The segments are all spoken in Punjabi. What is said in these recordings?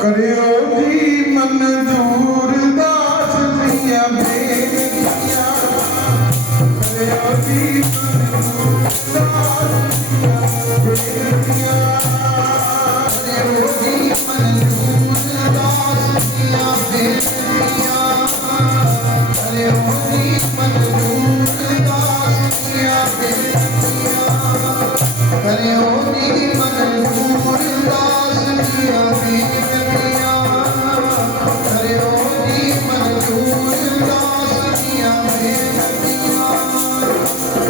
ਕਰਿਓ ਜੀ ਮਨਜ਼ੂਰ ਦਾਸ ਦੀਆਂ ਬੇਨਤੀਆਂ ਕਰਿਓ ਜੀ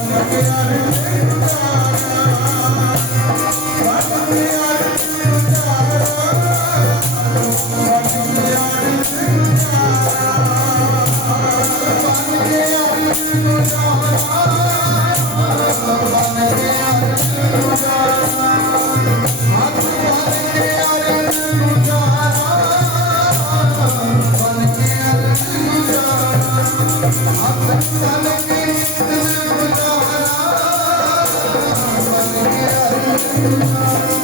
Gracias. Música